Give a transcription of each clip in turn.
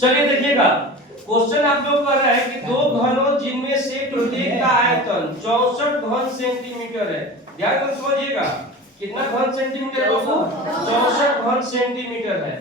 चलिए देखिएगा, क्वेश्चन आप लोग कर रहे हैं कि दो घनों जिनमें से प्रत्येक का आयतन 64 घन सेंटीमीटर है। ध्यान से समझिएगा, कितना घन सेंटीमीटर बाबू? 64 घन सेंटीमीटर है।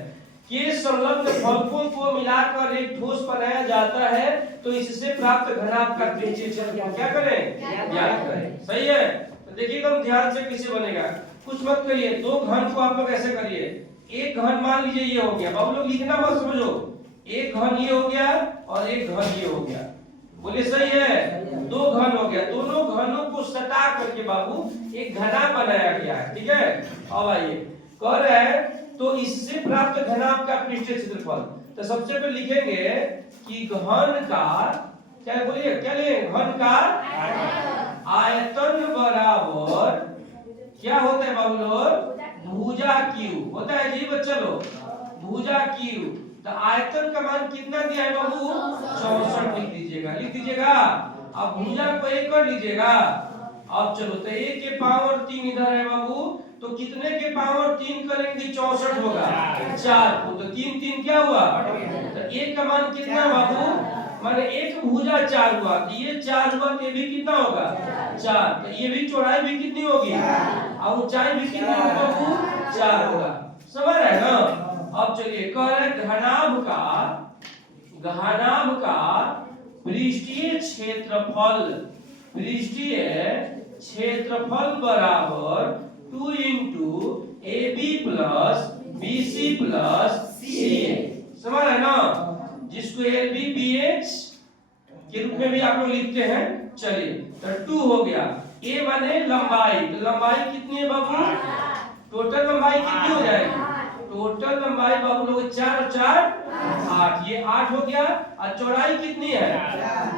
के संलग्न फलकों को मिलाकर एक ठोस बनाया जाता है तो इससे प्राप्त घनाभ का त्रिज्यीय क्षेत्रफल क्या करें? ज्ञात करें। सही है? तो देखिएगा हम ध्यान से कैसे बनेगा। कुछ मत करिए, दो घन को आप लोग ऐसे करिए। एक घन मान लीजिए ये हो गया, बाबू लोग लिखना मत समझो। एक घन ये हो गया और एक घन ये हो गया। बोलिए सही है? दो घन हो गया, दोनों घनों को सटा करके बाबू एक घना बनाया गया है। ठीक है? अब आइए, कह रहे हैं तो इससे प्राप्त घनाभ का पृष्ठीय क्षेत्रफल। तो सबसे पहले लिखेंगे कि घन का क्या, बोलिए क्या लिखेंगे? घन का आयतन बराबर क्या होता है बाबू लोग? भुजा क्यू होता है जी बच्चा लोग, भुजा क्यू। तो आयतन का मान कितना दिया है बाबू? 64 लिख दीजिएगा, लिख दीजिएगा। अब भुजा को एक कर लीजिएगा। अब चलो, तो 1 के पावर 3 इधर है बाबू, तो कितने के पावर 3 करेंगे 64 होगा? 4 को। तो 3 3 क्या हुआ? तो 1 का मान कितना बाबू? माने 1 भुजा 4 हुआ, तो ये 4 हुआ, तो ये भी कितना होगा? 4। तो ये भी चौड़ाई भी कितनी होगी और ऊंचाई भी कितनी होगी बाबू? 4 होगा। समझ रहे हैं ना? अब चलिए, कह रहे हैं घनाभ का पृष्ठीय क्षेत्रफल बराबर 2 * AB + BC + CA। समझ रहे ना? जिसको LB BH के रूप में भी आप लोग लिखते हैं। चलिए, तो 2 हो गया। A माने लंबाई, तो लंबाई कितनी है बाबू? टोटल लंबाई कितनी हो जाएगी? टोटल लंबाई बाबू लोग 4 और 4 8, ये 8 हो गया। और चौड़ाई कितनी है?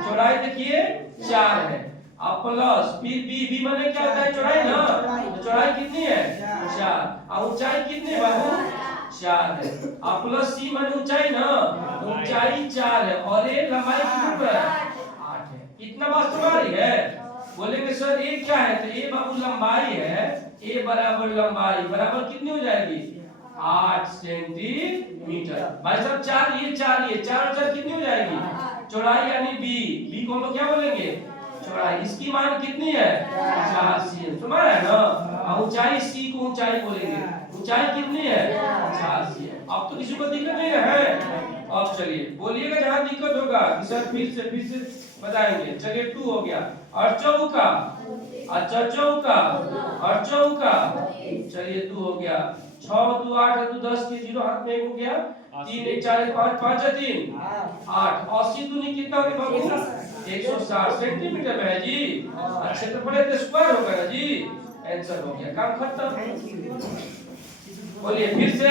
चौड़ाई देखिए 4 है। अब प्लस फिर बी माने क्या होता है? चौड़ाई ना, तो चौड़ाई कितनी है? 4। और ऊंचाई कितनी बाबू? 4 है। अब प्लस सी माने ऊंचाई ना, तो ऊंचाई 4 है और ये लंबाई कितनी है? 8 है। कितना बात समझ रही है? बोलेंगे सर ये क्या है? तो ये बाबू लंबाई है, ए बराबर लंबाई बराबर कितनी हो जाएगी? 8 सेंटीमीटर। भाई साहब 4 ये 4 ये 4 और 4 कितनी हो जाएगी? चौड़ाई यानी बी को हम लोग क्या बोलेंगे? चौड़ाई। इसकी मान कितनी है? 4 cm। समझ रहे हैं ना? और ऊंचाई सी को ऊंचाई बोलेंगे, ऊंचाई कितनी है? 4 cm। अब तो किसी को दिक्कत नहीं है? अब चलिए बोलिएगा जहां दिक्कत होगा कि सर फिर से बताएंगे। चलिए 2 हो गया। और चौका, अच्छा चौका और चौका, चलिए 2 हो गया। 6 2 8 2 10 के 0 हाथ में 1 हो गया। 3 1 4 5 5 3 8। 80 दूनी कितना होगा बाबू? 160 सेंटीमीटर में है जी। क्षेत्रफल तो स्क्वायर होगा ना जी। आंसर हो गया, काम खत्म। बोलिए फिर से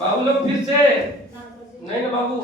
बाबू लोग, फिर से नहीं ना बाबू।